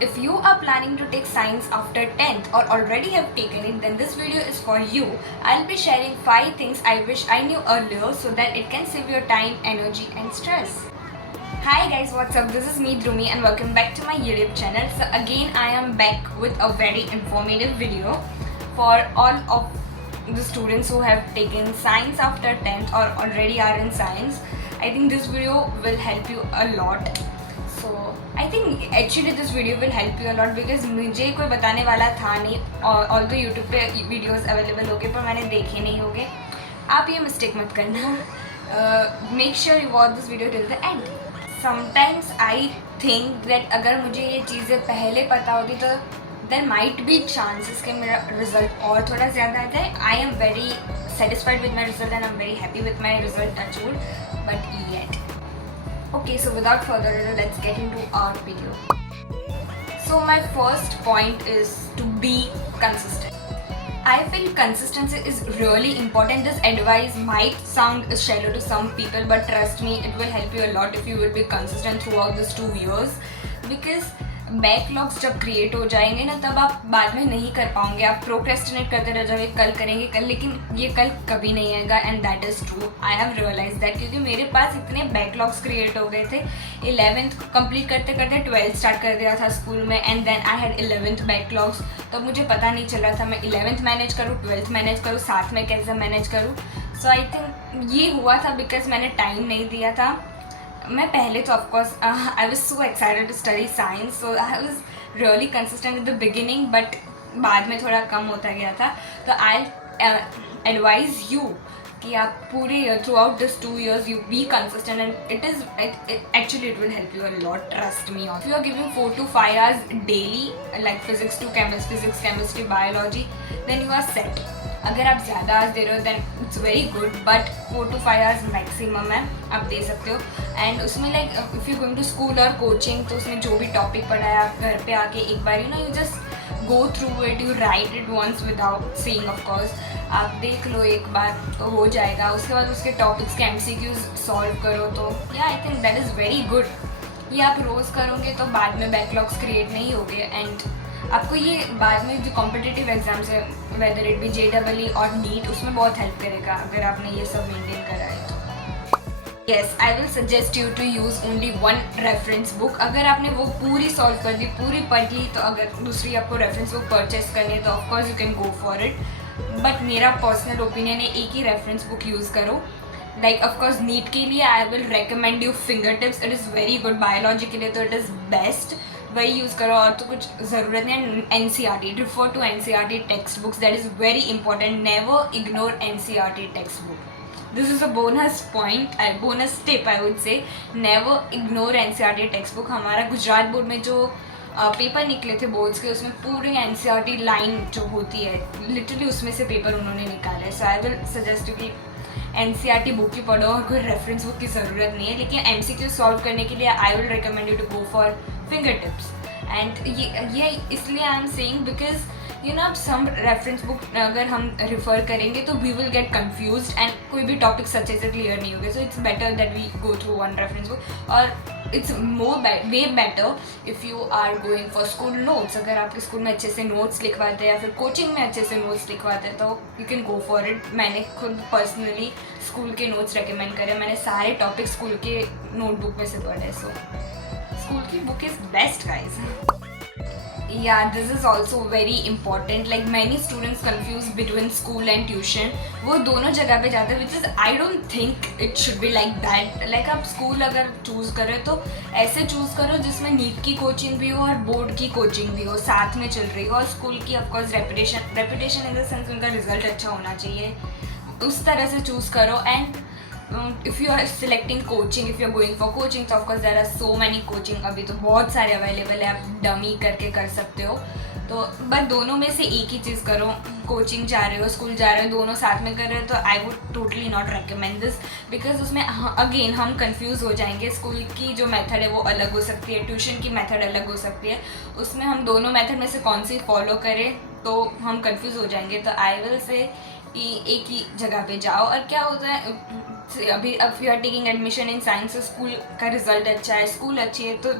If you are planning to take science after 10th or already have taken it, then this video is for you. I'll be sharing 5 things I wish I knew earlier so that it can save your time, energy and stress. Hi guys, what's up? This is me Drumi and welcome back to my YouTube channel. So again I am back with a very informative video for all of the students who have taken science after 10th or already are in science. I think this video will help you a lot. So I think actually this video will help you a lot because मुझे कोई बताने वाला था नहीं और although YouTube पे videos available होंगे पर मैंने देखे नहीं होंगे. आप ये मिस्टेक मत करना. Make sure you watch this video till the end. Sometimes I think that अगर मुझे ये चीज़ें पहले पता होती तो देर माइट बी चांसेस कि मेरा रिजल्ट और थोड़ा ज़्यादा आ जाए. I am very satisfied with my result and I'm very happy with my result, touch wood, but yet. Okay, so without further ado, let's get into our video. So my first point is to be consistent. I feel consistency is really important. This advice might sound shallow to some people, but trust me, it will help you a lot if you will be consistent throughout these 2 years. Because backlogs जब create हो जाएंगे ना तब आप बाद में नहीं कर पाओगे. आप प्रोक्रेस्टिनेट करते रह जाओगे, कल करेंगे कल, लेकिन ये कल कभी नहीं आएगा. And that is true. I have realize that क्योंकि मेरे पास इतने बैकलॉग्स क्रिएट हो गए थे. 11th कंप्लीट करते करते 12th स्टार्ट कर दिया था स्कूल में and then I had 11th backlogs. तब मुझे पता नहीं चल रहा था मैं 11th मैनेज करूँ, 12th मैनेज करूँ, साथ में कैसे मैनेज करूँ. सो आई थिंक ये हुआ था बिकॉज मैंने टाइम नहीं दिया था. मैं पहले तो of course I was so excited to study science, so I was really consistent in the beginning, but बाद में थोड़ा कम होता गया था. तो आई एडवाइज यू कि आप पूरे throughout this 2 years you be consistent and it is actually it will help you a lot. Trust me. If you are giving 4 to 5 hours daily like physics to physics chemistry biology then you are set. अगर आप ज़्यादा hours दे रहे हो than it's very good, but 4 to 5 hours maximum है आप दे सकते हो. एंड उसमें like if you going to school और कोचिंग तो उसमें जो भी टॉपिक पढ़ा है आप घर पे आके एक बार you just go through it, you write it once without seeing. Of course आप देख लो एक बार तो हो जाएगा. उसके बाद उसके टॉपिक्स के MCQs सॉल्व करो तो या I think that is very good. ये आप रोज़ करोगे तो बाद में बैकलॉग्स क्रिएट नहीं होंगे एंड आपको ये बाद में जो कॉम्पिटिटिव एग्जाम्स है वेदर इट बी JEE और नीट उसमें बहुत हेल्प करेगा अगर आपने ये सब मेंटेन करा है तो. Yes, I will suggest you to use only one reference book. अगर आपने वो पूरी सॉल्व कर दी, पूरी पढ़ ली, तो अगर दूसरी आपको रेफरेंस बुक परचेस करनी है तो of course you can go for it. But मेरा पर्सनल ओपिनियन है एक ही रेफरेंस बुक यूज़ करो. लाइक ऑफकोर्स नीट के लिए I will recommend you fingertips. It is very good. Biology के लिए तो इट इज़ बेस्ट. वही यूज़ करो और तो कुछ ज़रूरत नहीं है. NCERT, refer to NCERT text books. That is very important. Never ignore NCERT text book. This is a bonus point, bonus tip I would say. Never ignore NCERT text book. हमारा Gujarat board में जो paper निकले थे boards के उसमें पूरी NCERT line जो होती है लिटरली उसमें से पेपर उन्होंने निकाला है. So I will suggest you कि NCERT बुक ही पढ़ो और कोई रेफरेंस बुक की ज़रूरत नहीं है. लेकिन MCQ सॉल्व करने के लिए I will recommend you to go for finger tips. And ये इसलिए I am saying because you know some reference book अगर हम रिफ़र करेंगे तो we will get confused and कोई भी टॉपिक्स अच्छे से क्लियर नहीं होंगे. So it's better that we go through one reference book. और it's way better if you are going for school notes. अगर आपके स्कूल में अच्छे से नोट्स लिखवाते हैं या फिर कोचिंग में अच्छे से नोट्स लिखवाते हैं तो you can go for it. मैंने खुद पर्सनली स्कूल के नोट्स रिकमेंड करे. मैंने सारे टॉपिक स्कूल के नोटबुक में से पढ़े. सो स्कूल की book is best guys. Yeah, this is also very important. Like many students confuse between school and tuition. वो दोनों जगह पे जाते हैं which is I don't think it should be like that. Like आप school अगर choose करें तो ऐसे चूज़ करो जिसमें नीट की कोचिंग भी हो और बोर्ड की कोचिंग भी हो साथ में चल रही हो. और स्कूल की of course reputation in the sense उनका रिजल्ट अच्छा होना चाहिए. उस तरह से चूज़ करो. And if you are selecting coaching, if you are going for coaching तो of course there are so many coaching. अभी तो बहुत सारे अवेलेबल है. आप डमी करके कर सकते हो. तो बस दोनों में से एक ही चीज़ करो. कोचिंग जा रहे हो, स्कूल जा रहे हो, दोनों साथ में कर रहे हो तो I would totally not recommend this. Because उसमें अगेन हम कंफ्यूज हो जाएंगे. स्कूल की जो मेथड है वो अलग हो सकती है, ट्यूशन की मेथड अलग हो सकती है. उसमें हम दोनों मेथड में से कौन सी फॉलो करें तो हम कंफ्यूज हो जाएंगे. तो आई विल से कि एक ही जगह पे जाओ. और क्या होता है अभी अब you are taking admission in science, school का रिजल्ट अच्छा है, स्कूल अच्छी है, तो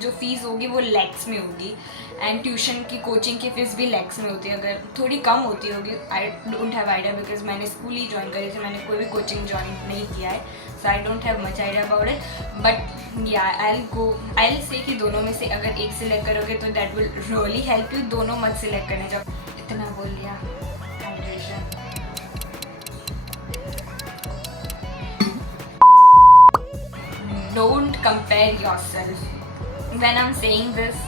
जो फीस होगी वो लैक्स में होगी, एंड ट्यूशन की कोचिंग की फीस भी लैक्स में होती है। अगर थोड़ी कम होती होगी, आई डोंट हैव आइडिया बिकॉज मैंने स्कूल ही ज्वाइन करी थी, मैंने कोई भी कोचिंग ज्वाइन नहीं किया है, so I don't have much idea about it. But yeah I will say कि दोनों में से अगर एक सिलेक्ट करोगे तो that will really help you. दोनों मत सिलेक्ट करने जाओ। इतना बोल लिया, hydration. Don't compare yourself. When I'm saying this,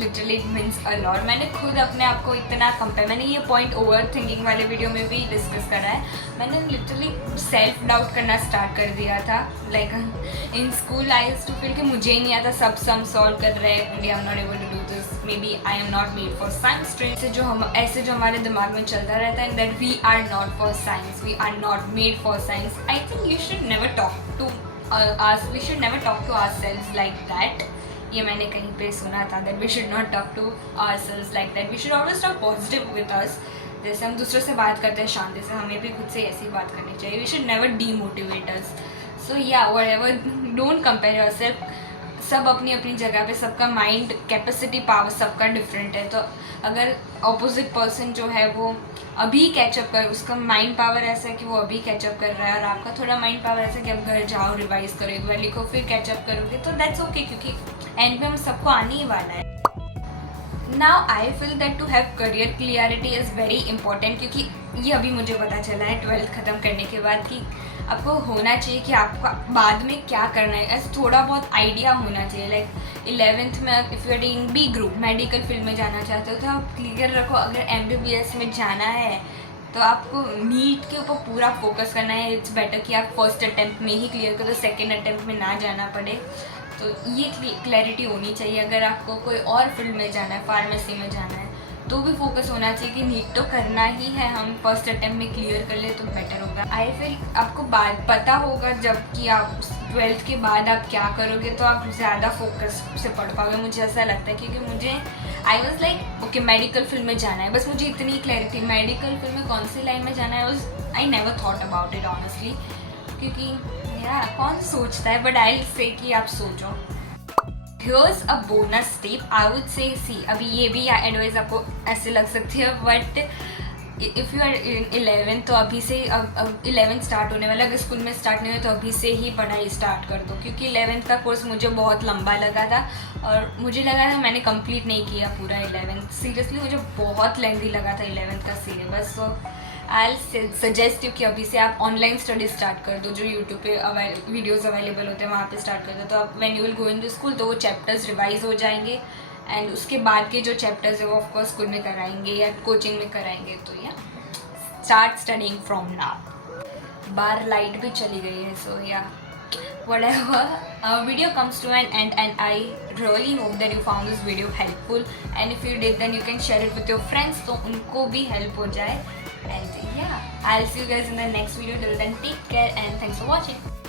literally it means a lot. मैंने खुद अपने आप को इतना कंपेयर, मैंने ये पॉइंट ओवर थिंकिंग वाले वीडियो में भी डिस्कस करा है। मैंने लिटरली सेल्फ डाउट करना स्टार्ट कर दिया था। Like in school I used to feel कि मुझे ही नहीं आता, सब सम सॉल्व कर रहे हैं, I am not able to do this, maybe I am not made for science stream. ऐसे जो हमारे दिमाग में चलता रहता है that we are not for science, we are not made for science. I think you should never talk to we should never talk to ourselves like that. ये मैंने कहीं पे सुना था that we should not talk to ourselves like that. We should always talk positive with us. जैसे हम दूसरों से बात करते हैं शांति से, हमें भी खुद से ऐसी बात करनी चाहिए. We should never demotivate us. So yeah, whatever, don't compare yourself. सब अपनी अपनी जगह पे, सबका माइंड कैपेसिटी पावर सबका डिफरेंट है। तो अगर ऑपोजिट पर्सन जो है वो अभी कैचअप कर, उसका माइंड पावर ऐसा है कि वो अभी कैचअप कर रहा है, और आपका थोड़ा माइंड पावर ऐसा है कि अब घर जाओ, रिवाइज करो, एक बार लिखो, फिर कैचअप करोगे, तो दैट्स ओके, क्योंकि एंड में हम सबको आने ही वाला है। Now I feel that to have career clarity is very important, क्योंकि ये अभी मुझे पता चला है 12th ख़त्म करने के बाद कि आपको होना चाहिए कि आपका बाद में क्या करना है, ऐसा थोड़ा बहुत आइडिया होना चाहिए। लाइक 11th में if you are taking B group, medical field में जाना चाहते हो, तो आप क्लियर रखो। अगर MBBS में जाना है तो आपको नीट के ऊपर पूरा फोकस करना है। इट्स बेटर कि आप फर्स्ट अटैम्प्ट में ही क्लियर करो, सेकेंड अटैम्प्ट में ना जाना पड़े। तो ये क्लैरिटी होनी चाहिए। अगर आपको कोई और फील्ड में जाना है, फार्मेसी में जाना है, तो भी फोकस होना चाहिए कि नीट तो करना ही है, हम फर्स्ट अटैम्प्ट में क्लियर कर ले तो बेटर होगा। आई फील आपको बात पता होगा जब कि आप 12th के बाद आप क्या करोगे, तो आप ज़्यादा फोकस से पढ़ पाओगे, मुझे ऐसा लगता है। क्योंकि मुझे I was like okay medical field में जाना है, बस मुझे इतनी क्लैरिटी, मेडिकल फील्ड में कौन सी लाइन में जाना है, I never thought about it honestly. क्योंकि यार कौन सोचता है, बट आई से कि आप सोचो। Here's a bonus tip. I would say, see, अभी ये भी एडवाइस आपको ऐसे लग सकती है, but if you are in 11th तो अभी से 11th स्टार्ट होने वाला, अगर स्कूल में स्टार्ट नहीं हुआ तो अभी से ही पढ़ाई स्टार्ट कर दो। क्योंकि 11th का कोर्स मुझे बहुत लंबा लगा था, और मुझे लगा था मैंने कंप्लीट नहीं किया पूरा 11th। सीरियसली मुझे बहुत लेंथी लगा था 11th का syllabus. So I suggest you कि अभी से आप ऑनलाइन स्टडी स्टार्ट कर दो, जो यूट्यूब पे वीडियोज़ अवेलेबल होते हैं वहाँ पे स्टार्ट कर दो। तो आप when you will go in to school तो वो चैप्टर्स रिवाइज हो जाएंगे, एंड उसके बाद के जो चैप्टर्स है वो ऑफकोर्स स्कूल में कराएंगे या कोचिंग में कराएंगे। तो या स्टार्ट स्टडिंग फ्रॉम नाउ। बाहर लाइट भी चली गई है, सो या whatever, video comes to an end, and I really hope that you found this video helpful, and if you did then you can share it with your friends तो उनको भी help हो जाए। And yeah, I'll see you guys in the next video. Till then, take care and thanks for watching.